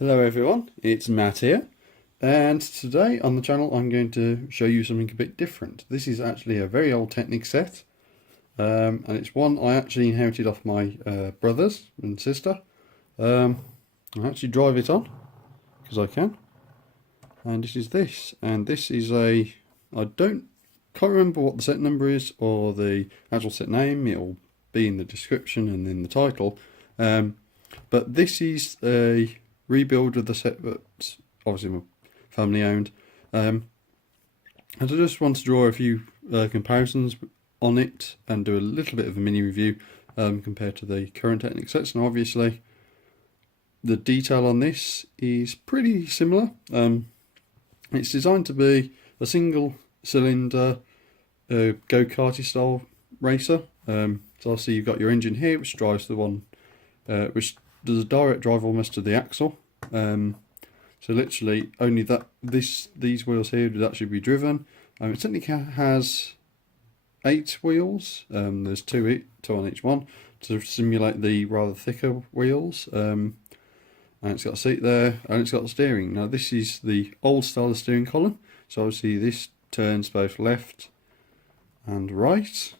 Hello everyone, it's Matt here, and today on the channel I'm going to show you something a bit different. This is actually a very old Technic set, and it's one I actually inherited off my brothers and sister. I actually drive it on, because I can, and it is this, and this is can't remember what the set number is or the actual set name. It'll be in the description and in the title, but this is a rebuild of the set that's obviously my family owned. And I just want to draw a few comparisons on it and do a little bit of a mini review compared to the current Technic sets. And obviously the detail on this is pretty similar. It's designed to be a single cylinder go-karty style racer. So obviously you've got your engine here, which drives the one which does a direct drive almost to the axle. So literally only these wheels here would actually be driven. It certainly has 8 wheels. There's two on each one to simulate the rather thicker wheels. And it's got a seat there, and it's got the steering. Now this is the old style of steering column. So obviously this turns both left and right.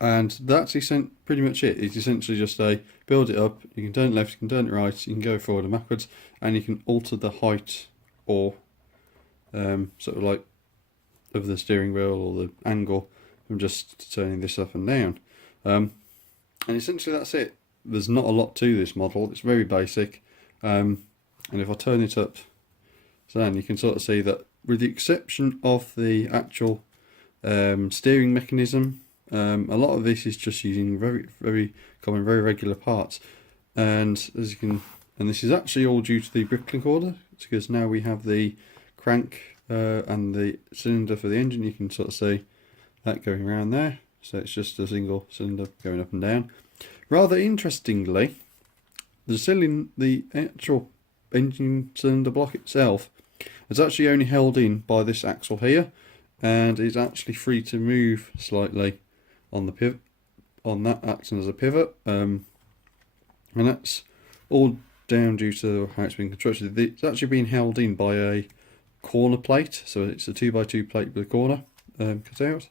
And that's pretty much it. It's essentially just a build it up. You can turn it left, you can turn it right, you can go forward and backwards, and you can alter the height or sort of like of the steering wheel or the angle from just turning this up and down. And essentially that's it. There's not a lot to this model. It's very basic. And if I turn it up, so then you can sort of see that with the exception of the actual steering mechanism, a lot of this is just using very common, very regular parts, and as you can, and this is actually all due to the bricklink order, because now we have the crank and the cylinder for the engine. You can sort of see that going around there, so it's just a single cylinder going up and down. Rather interestingly, the actual engine cylinder block itself is actually only held in by this axle here, and is actually free to move slightly on the pivot, on that acting as a pivot, and that's all down due to how it's been constructed. It's actually been held in by a corner plate, so it's a 2x2 plate with a corner cut out.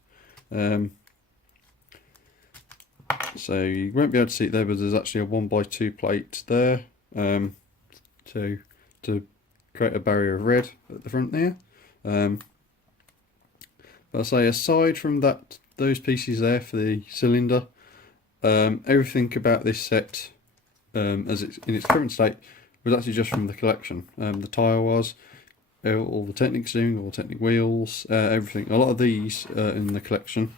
So you won't be able to see it there, but there's actually a 1x2 plate there to create a barrier of red at the front there. But I say, aside from those pieces there for the cylinder, everything about this set, as it's in its current state, was actually just from the collection. The tyre was, all the Technic steering, all the Technic wheels, everything. A lot of these in the collection,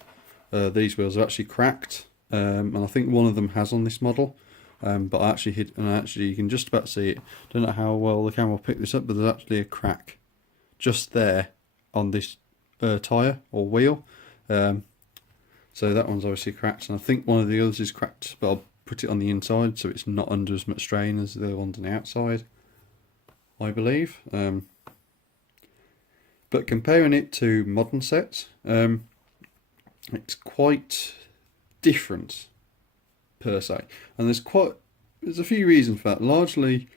these wheels are actually cracked, and I think one of them has on this model. But I actually you can just about see it. Don't know how well the camera will pick this up, but there's actually a crack just there on this tyre or wheel. So that one's obviously cracked, and I think one of the others is cracked, but I'll put it on the inside so it's not under as much strain as the ones on the outside, I believe. But comparing it to modern sets, it's quite different per se, and there's a few reasons for that. Largely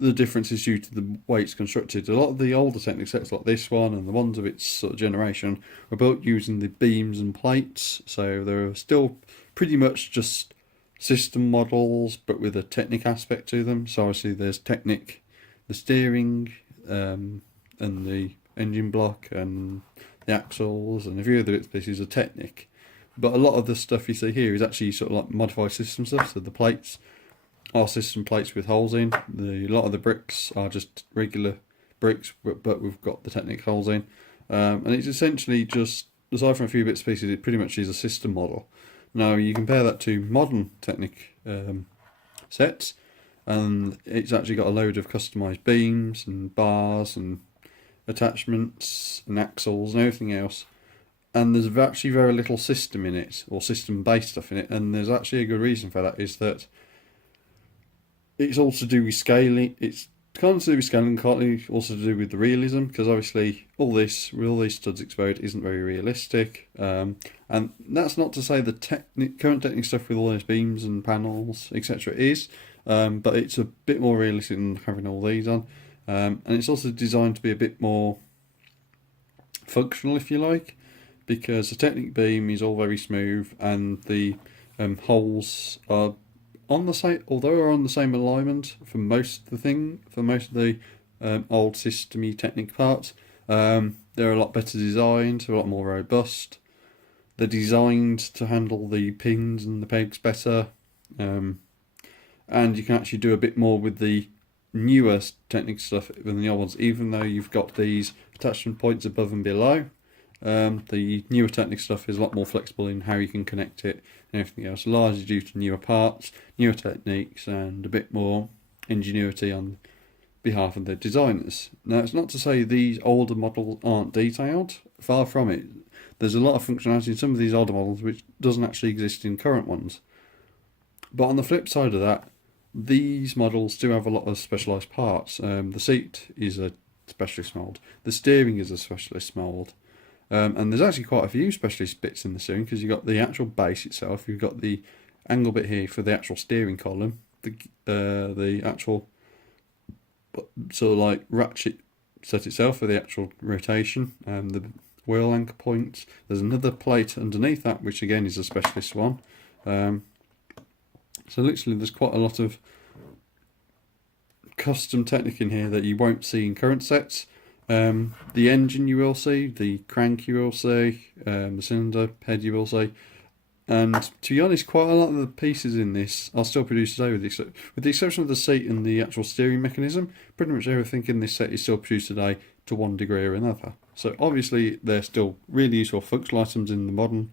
the difference is due to the way it's constructed. A lot of the older Technic sets like this one and the ones of its sort of generation were built using the beams and plates, so they're still pretty much just system models but with a Technic aspect to them. So obviously there's Technic, the steering, and the engine block and the axles and a few other bits and pieces are Technic. But a lot of the stuff you see here is actually sort of like modified system stuff. So the plates are system plates with holes in. A lot of the bricks are just regular bricks, but we've got the Technic holes in. And it's essentially just, aside from a few bits and pieces, it pretty much is a system model. Now you compare that to modern Technic sets, and it's actually got a load of customised beams and bars and attachments and axles and everything else. And there's actually very little system in it, or system-based stuff in it, and there's actually a good reason for that, is that it's all to do with scaling. It's kind of to do with scaling, partly also to do with the realism, because obviously with all these studs exposed isn't very realistic. And that's not to say the current Technic stuff with all those beams and panels, etc. is. but it's a bit more realistic than having all these on. And it's also designed to be a bit more functional, if you like, because the Technic beam is all very smooth, and the holes are on the same, although are on the same alignment for most of the old systemy Technic parts. They're a lot better designed, they're a lot more robust. They're designed to handle the pins and the pegs better, and you can actually do a bit more with the newer Technic stuff than the old ones, even though you've got these attachment points above and below. The newer Technic stuff is a lot more flexible in how you can connect it and everything else, largely due to newer parts, newer techniques, and a bit more ingenuity on behalf of the designers. Now, it's not to say these older models aren't detailed, far from it. There's a lot of functionality in some of these older models which doesn't actually exist in current ones. But on the flip side of that, these models do have a lot of specialised parts. The seat is a specialist mould, the steering is a specialist mould, and there's actually quite a few specialist bits in the steering, because you've got the actual base itself, you've got the angle bit here for the actual steering column, the actual sort of like ratchet set itself for the actual rotation, and the wheel anchor points. There's another plate underneath that, which again is a specialist one. So literally there's quite a lot of custom Technic in here that you won't see in current sets. The engine you will see, the crank you will see, the cylinder head you will see, and to be honest, quite a lot of the pieces in this are still produced today, with the exception of the seat and the actual steering mechanism. Pretty much everything in this set is still produced today to one degree or another. So obviously they're still really useful functional items in the modern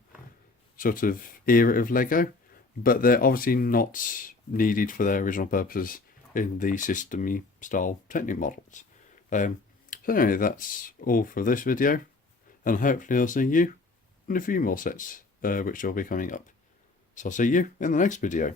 sort of era of Lego, but they're obviously not needed for their original purposes in the system style Technic models. So anyway, that's all for this video, and hopefully I'll see you in a few more sets which will be coming up. So I'll see you in the next video.